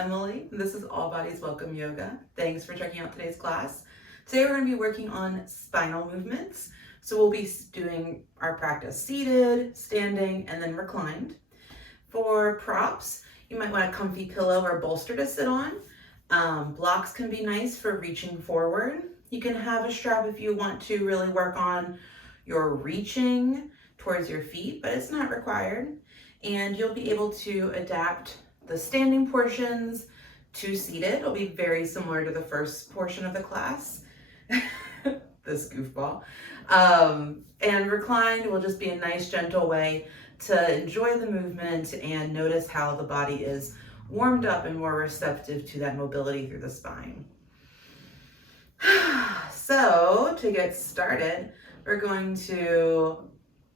Emily. This is All Bodies Welcome Yoga. Thanks for checking out today's class. Today we're going to be working on spinal movements. So we'll be doing our practice seated, standing, and then reclined. For props, you might want a comfy pillow or bolster to sit on. Blocks can be nice for reaching forward. You can have a strap if you want to really work on your reaching towards your feet, but it's not required. And you'll be able to adapt the standing portions to seated. It'll be very similar to the first portion of the class, this goofball. And reclined will just be a nice gentle way to enjoy the movement and notice how the body is warmed up and more receptive to that mobility through the spine. So to get started, we're going to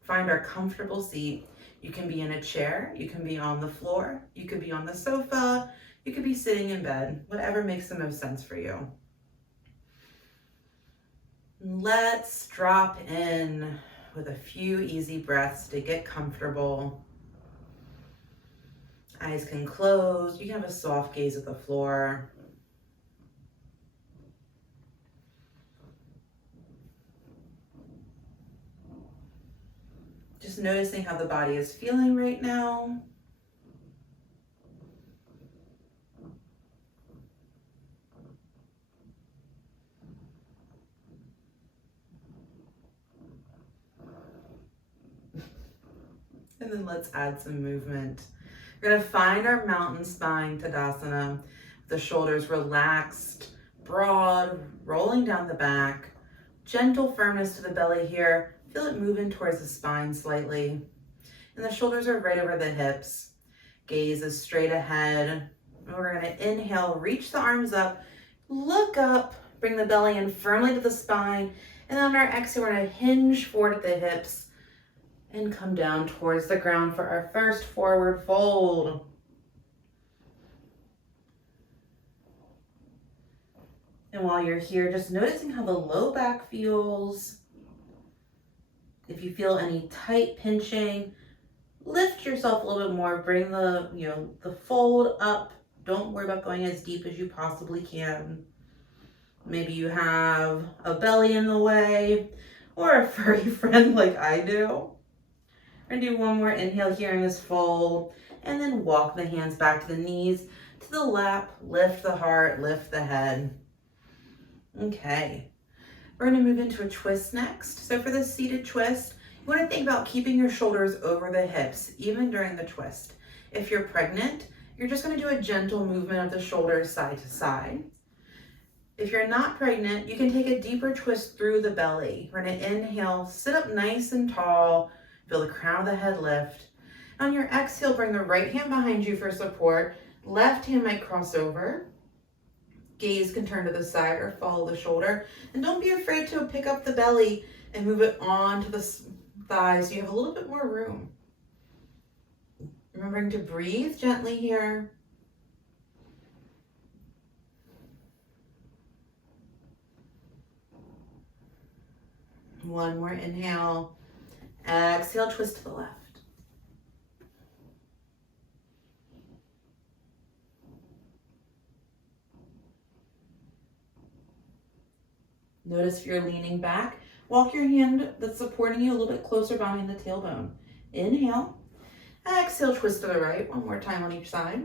find our comfortable seat. You can be in a chair, you can be on the floor, you could be on the sofa, you could be sitting in bed, whatever makes the most sense for you. Let's drop in with a few easy breaths to get comfortable. Eyes can close, you can have a soft gaze at the floor. Just noticing how the body is feeling right now. And then let's add some movement. We're going to find our mountain spine Tadasana. The shoulders relaxed, broad, rolling down the back. Gentle firmness to the belly here. Feel it moving towards the spine slightly. And the shoulders are right over the hips. Gaze is straight ahead. And we're going to inhale, reach the arms up, look up, bring the belly in firmly to the spine. And then on our exhale, we're going to hinge forward at the hips and come down towards the ground for our first forward fold. And while you're here, just noticing how the low back feels. If you feel any tight pinching, lift yourself a little bit more. Bring the fold up. Don't worry about going as deep as you possibly can. Maybe you have a belly in the way or a furry friend like I do. We're gonna do one more inhale here in this fold and then walk the hands back to the knees, to the lap, lift the heart, lift the head. Okay. We're going to move into a twist next. So for the seated twist, you want to think about keeping your shoulders over the hips, even during the twist. If you're pregnant, you're just going to do a gentle movement of the shoulders side to side. If you're not pregnant, you can take a deeper twist through the belly. We're going to inhale, sit up nice and tall, feel the crown of the head lift. On your exhale, bring the right hand behind you for support. Left hand might cross over. Gaze can turn to the side or follow the shoulder. And don't be afraid to pick up the belly and move it onto the thighs so you have a little bit more room. Remembering to breathe gently here. One more inhale. Exhale, twist to the left. Notice if you're leaning back, walk your hand that's supporting you a little bit closer behind the tailbone. Inhale. Exhale, twist to the right. One more time on each side.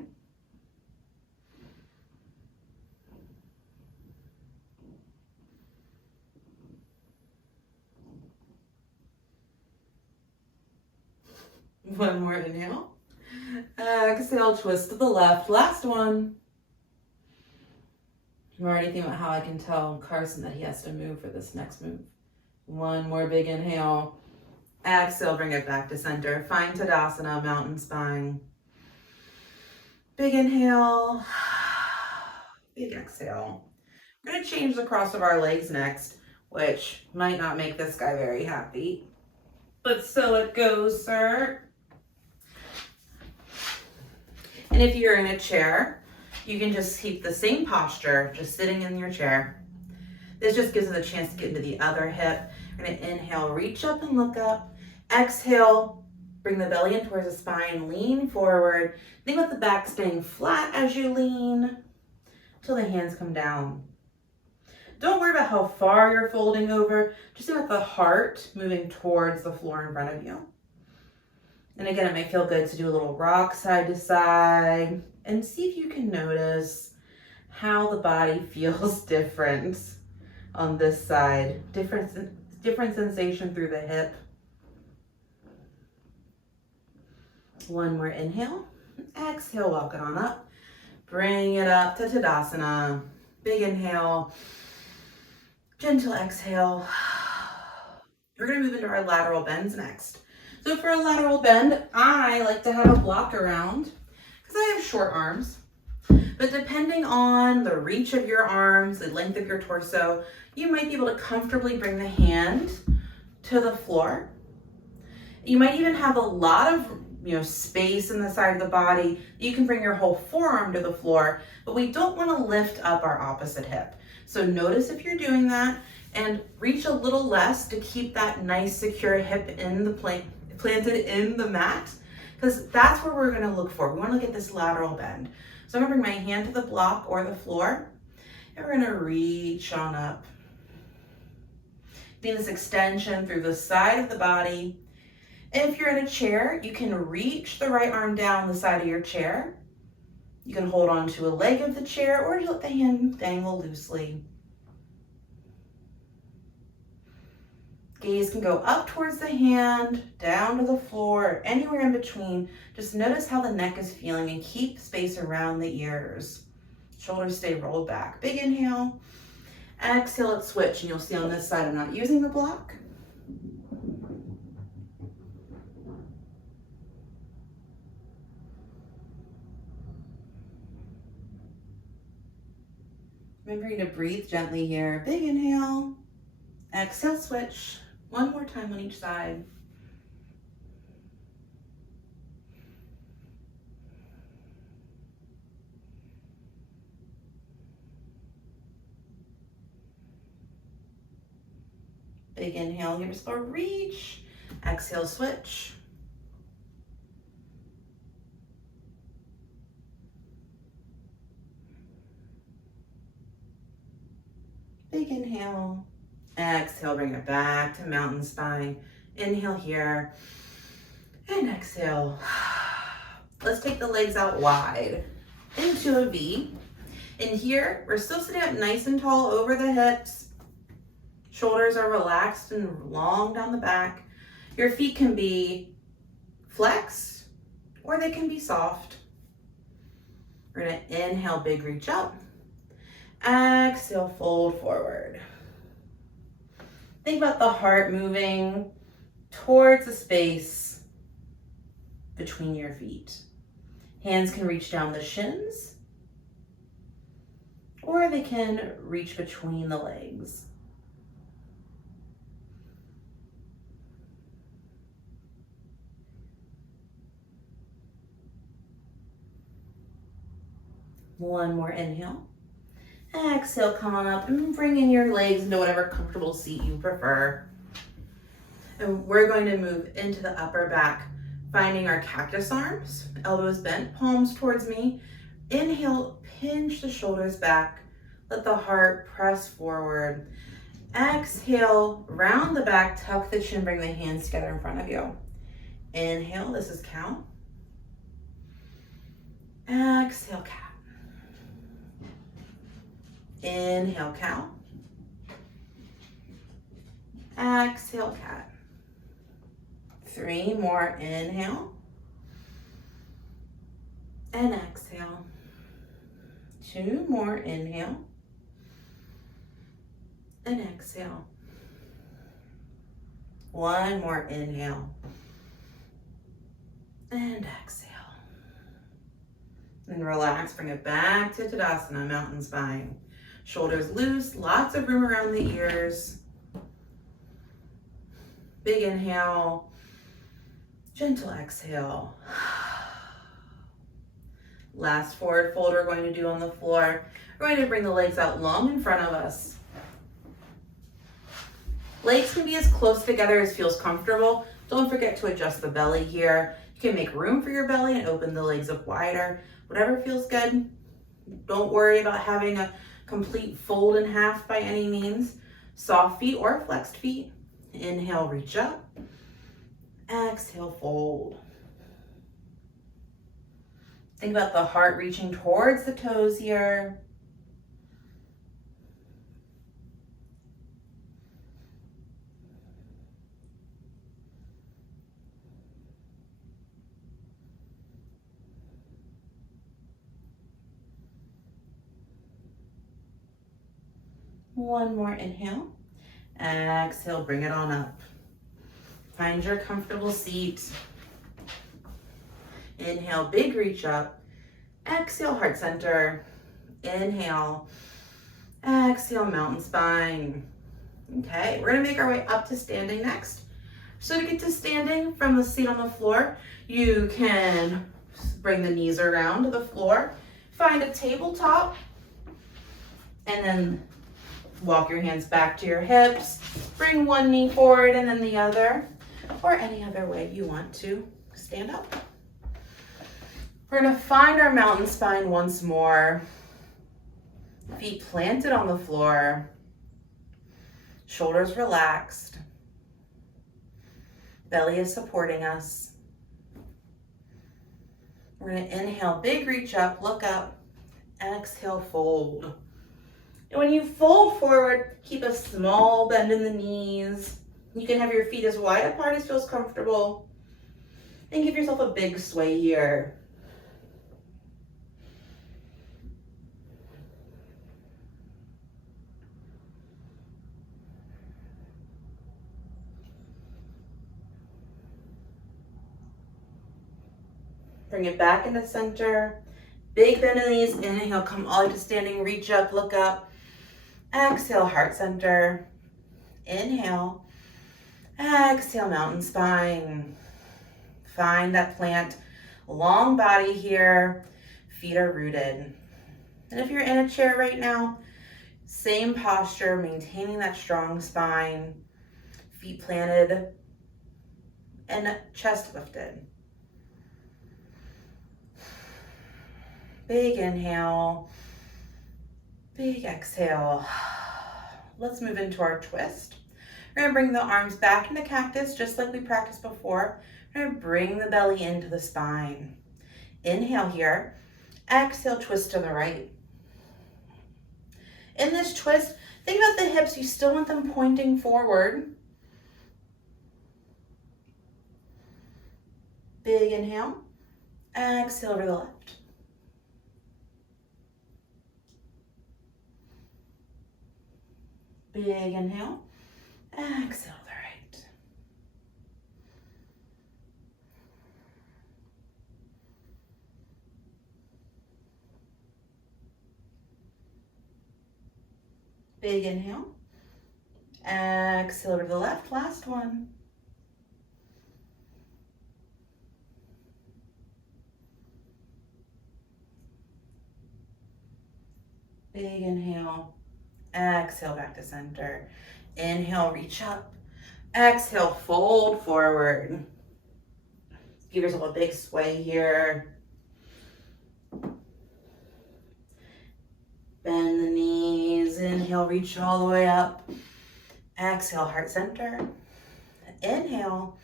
One more inhale. Exhale, twist to the left. Last one. I'm already thinking about how I can tell Carson that he has to move for this next move. One more big inhale. Exhale, bring it back to center. Find Tadasana, mountain spine. Big inhale. Big exhale. We're going to change the cross of our legs next, which might not make this guy very happy. But so it goes, sir. And if you're in a chair, you can just keep the same posture, just sitting in your chair. This just gives us a chance to get into the other hip. We're going to inhale, reach up and look up. Exhale, Bring the belly in towards the spine, lean forward. Think about the back staying flat as you lean till the hands come down. Don't worry about how far you're folding over. Just think about the heart moving towards the floor in front of you. And again, it may feel good to do a little rock side to side and see if you can notice how the body feels different on this side. Different sensation through the hip. One more inhale. Exhale, walk it on up. Bring it up to Tadasana. Big inhale. Gentle exhale. We're going to move into our lateral bends next. So for a lateral bend, I like to have a block around because I have short arms. But depending on the reach of your arms, the length of your torso, you might be able to comfortably bring the hand to the floor. You might even have a lot of space in the side of the body. You can bring your whole forearm to the floor, but we don't want to lift up our opposite hip. So notice if you're doing that and reach a little less to keep that nice secure hip in the planted in the mat, because that's where we're going to look for. We want to get this lateral bend. So I'm going to bring my hand to the block or the floor, and we're going to reach on up. Getting this extension through the side of the body. And if you're in a chair, you can reach the right arm down the side of your chair. You can hold on to a leg of the chair or just let the hand dangle loosely. Gaze can go up towards the hand, down to the floor, or anywhere in between. Just notice how the neck is feeling and keep space around the ears. Shoulders stay rolled back. Big inhale. Exhale, let's switch. And you'll see on this side, I'm not using the block. Remembering to breathe gently here. Big inhale. Exhale, switch. One more time on each side. Big inhale here, slow reach. Exhale, switch. Big inhale. Exhale, bring it back to mountain spine. Inhale here. And exhale. Let's take the legs out wide into a V. And here, we're still sitting up nice and tall over the hips. Shoulders are relaxed and long down the back. Your feet can be flexed or they can be soft. We're going to inhale, big reach up. Exhale, fold forward. Think about the heart moving towards the space between your feet. Hands can reach down the shins, or they can reach between the legs. One more inhale. Exhale, come on up and bring in your legs into whatever comfortable seat you prefer. And we're going to move into the upper back, finding our cactus arms, elbows bent, palms towards me. Inhale, pinch the shoulders back. Let the heart press forward. Exhale, round the back, tuck the chin, bring the hands together in front of you. Inhale, this is cow. Exhale, cat. Inhale, cow. Exhale, cat. 3 more, inhale. And exhale. 2 more, inhale. And exhale. 1 more, inhale. And exhale. And relax, bring it back to Tadasana, mountain spine. Shoulders loose, lots of room around the ears. Big inhale, gentle exhale. Last forward fold we're going to do on the floor. We're going to bring the legs out long in front of us. Legs can be as close together as feels comfortable. Don't forget to adjust the belly here. You can make room for your belly and open the legs up wider. Whatever feels good. Don't worry about having a complete fold in half by any means. Soft feet or flexed feet. Inhale, reach up. Exhale, fold. Think about the heart reaching towards the toes here. One more inhale. Exhale, bring it on up. Find your comfortable seat. Inhale, big reach up. Exhale, heart center. Inhale. Exhale, mountain spine. Okay, we're gonna make our way up to standing next. So to get to standing from the seat on the floor, you can bring the knees around to the floor. Find a tabletop and then walk your hands back to your hips. Bring one knee forward and then the other, or any other way you want to stand up. We're gonna find our mountain spine once more. Feet planted on the floor. Shoulders relaxed. Belly is supporting us. We're gonna inhale, big reach up, look up. Exhale, fold. And when you fold forward, keep a small bend in the knees. You can have your feet as wide apart as feels comfortable. And give yourself a big sway here. Bring it back into center. Big bend in the knees. Inhale, come all the way to standing. Reach up, look up. Exhale, heart center. Inhale. Exhale, mountain spine. Find that plant. Long body here. Feet are rooted. And if you're in a chair right now, same posture, maintaining that strong spine. Feet planted and chest lifted. Big inhale, big exhale. Let's move into our twist. We're gonna bring the arms back into cactus just like we practiced before. We're gonna bring the belly into the spine. Inhale here, exhale, twist to the right. In this twist, think about the hips. You still want them pointing forward. Big inhale, exhale over the left. Big inhale, exhale the right. Big inhale, exhale over to the left, last one. Big inhale. Exhale back to center. Inhale, reach up. Exhale, fold forward. Give yourself a big sway here. Bend the knees. Inhale, reach all the way up. Exhale, heart center. Inhale.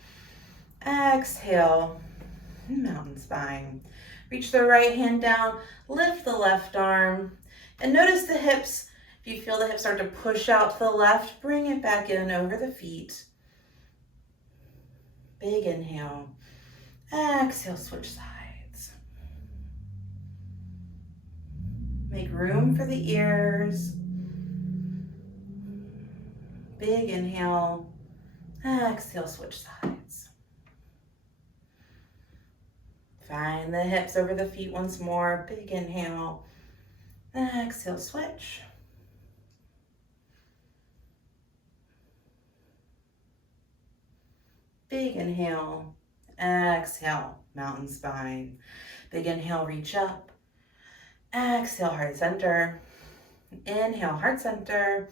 Exhale, mountain spine. Reach the right hand down. Lift the left arm. And notice the hips. If you feel the hips start to push out to the left, bring it back in over the feet. Big inhale. Exhale, switch sides. Make room for the ears. Big inhale. Exhale, switch sides. Find the hips over the feet once more. Big inhale. Exhale, switch. Big inhale, exhale, mountain spine. Big inhale, reach up. Exhale, heart center. Inhale, heart center.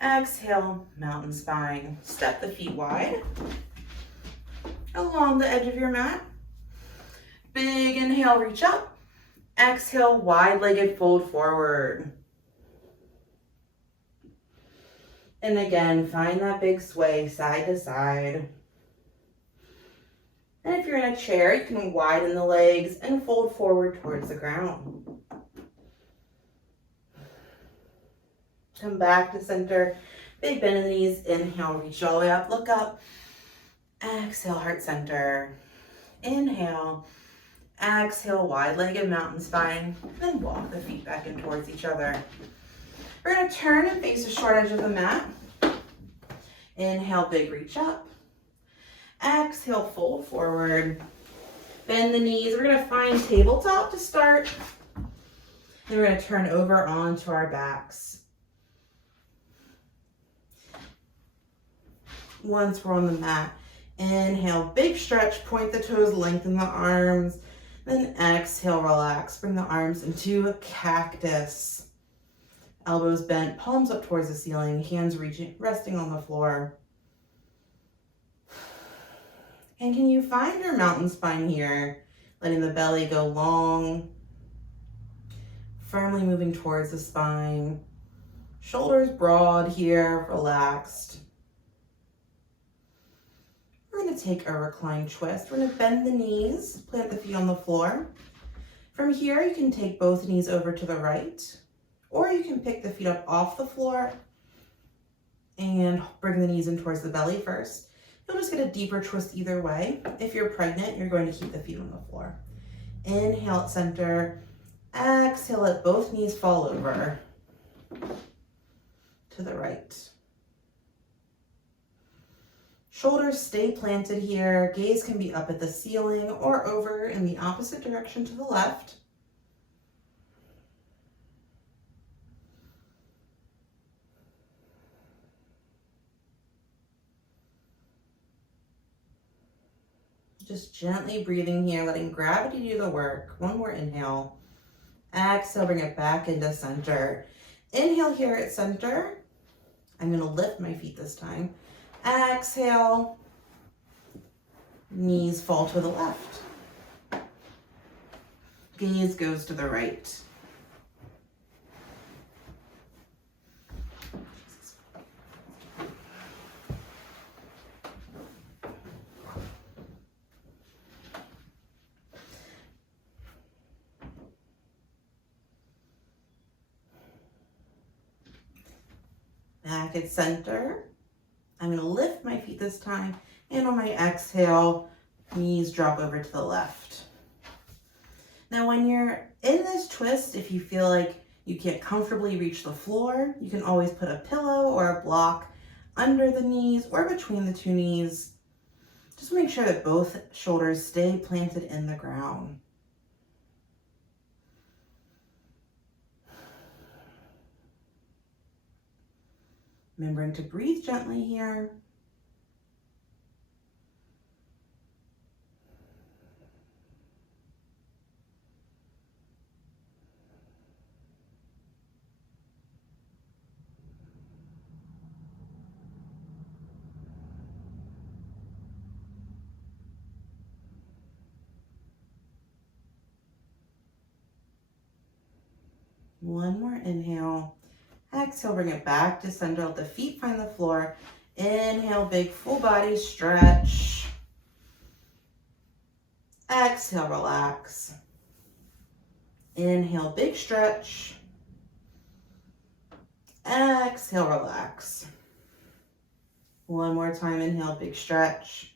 Exhale, mountain spine. Step the feet wide. along the edge of your mat. Big inhale, reach up. Exhale, wide-legged fold forward. And again, find that big sway side to side. And if you're in a chair, you can widen the legs and fold forward towards the ground. Come back to center. Big bend in the knees. Inhale, reach all the way up, look up. Exhale, heart center. Inhale. Exhale, wide-legged mountain spine. Then walk the feet back in towards each other. We're going to turn and face the short edge of the mat. Inhale, big reach up. Exhale, fold forward. Bend the knees. We're going to find tabletop to start. Then we're going to turn over onto our backs. Once we're on the mat, inhale, big stretch, point the toes, lengthen the arms. Then exhale, relax. Bring the arms into a cactus. Elbows bent, palms up towards the ceiling, hands resting on the floor. And can you find your mountain spine here? Letting the belly go long, firmly moving towards the spine. Shoulders broad here, relaxed. We're going to take a reclined twist. We're going to bend the knees, plant the feet on the floor. From here, you can take both knees over to the right, or you can pick the feet up off the floor and bring the knees in towards the belly first. You'll just get a deeper twist either way. If you're pregnant, you're going to keep the feet on the floor. Inhale at center. Exhale, let both knees fall over to the right. Shoulders stay planted here. Gaze can be up at the ceiling or over in the opposite direction to the left. Just gently breathing here, letting gravity do the work. One more inhale. Exhale, bring it back into center. Inhale here at center. I'm going to lift my feet this time. Exhale. Knees fall to the left. Gaze goes to the right. Back at center. I'm going to lift my feet this time, and on my exhale, knees drop over to the left. Now, when you're in this twist, if you feel like you can't comfortably reach the floor, you can always put a pillow or a block under the knees or between the two knees. Just make sure that both shoulders stay planted in the ground. Remembering to breathe gently here. One more inhale. Exhale, bring it back to center. Let the feet find the floor. Inhale, big full body stretch. Exhale, relax. Inhale, big stretch. Exhale, relax. One more time, inhale, big stretch.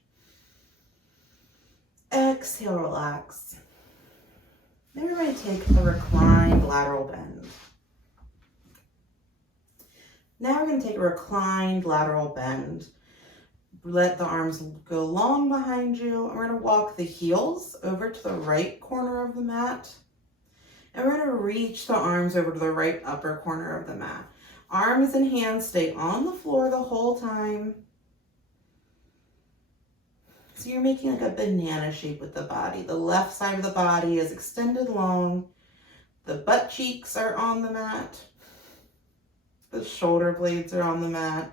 Exhale, relax. Then we're going to take a reclined lateral bend. Now we're going to take a reclined lateral bend. Let the arms go long behind you. And we're going to walk the heels over to the right corner of the mat. And we're going to reach the arms over to the right upper corner of the mat. Arms and hands stay on the floor the whole time. So you're making like a banana shape with the body. The left side of the body is extended long. The butt cheeks are on the mat. The shoulder blades are on the mat.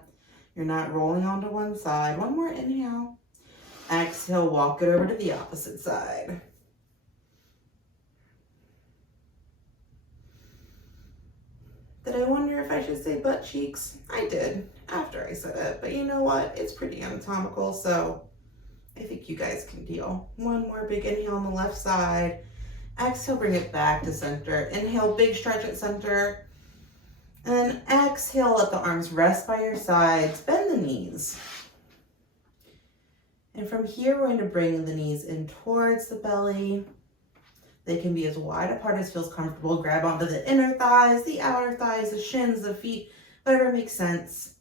You're not rolling onto one side. One more inhale. Exhale, walk it over to the opposite side. Did I wonder if I should say butt cheeks? I did after I said it, but you know what? It's pretty anatomical, so I think you guys can deal. One more big inhale on the left side. Exhale, bring it back to center. Inhale, big stretch at center. And then exhale, let the arms rest by your sides. Bend the knees. And from here, we're going to bring the knees in towards the belly. They can be as wide apart as feels comfortable. Grab onto the inner thighs, the outer thighs, the shins, the feet, whatever makes sense.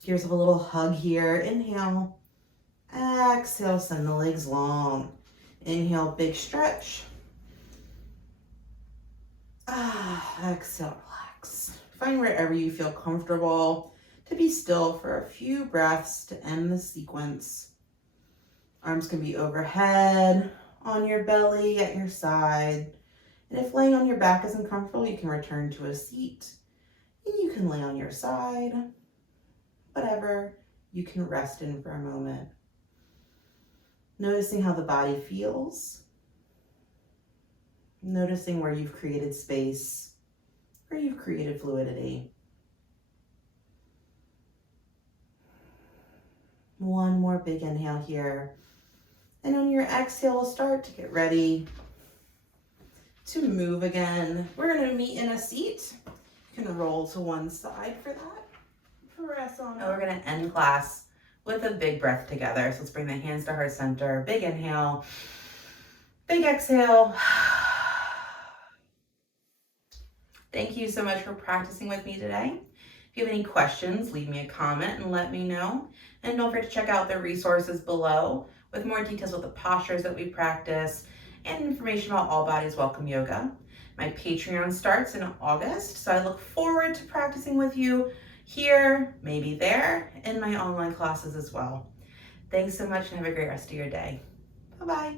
Give yourself a little hug here. Inhale. Exhale, send the legs long. Inhale, big stretch. Exhale, relax. Find wherever you feel comfortable to be still for a few breaths to end the sequence. Arms can be overhead, on your belly, at your side. And if laying on your back isn't comfortable, you can return to a seat. And you can lay on your side. Whatever you can rest in for a moment. Noticing how the body feels. Noticing where you've created space, where you've created fluidity. One more big inhale here. And on your exhale, start to get ready to move again. We're going to meet in a seat. You can roll to one side for that. Press on. Now we're going to end class with a big breath together. So let's bring the hands to heart center. Big inhale. Big exhale. Thank you so much for practicing with me today. If you have any questions, leave me a comment and let me know. And don't forget to check out the resources below with more details with the postures that we practice and information about All Bodies Welcome Yoga. My Patreon starts in August, so I look forward to practicing with you here, maybe there, in my online classes as well. Thanks so much and have a great rest of your day. Bye-bye.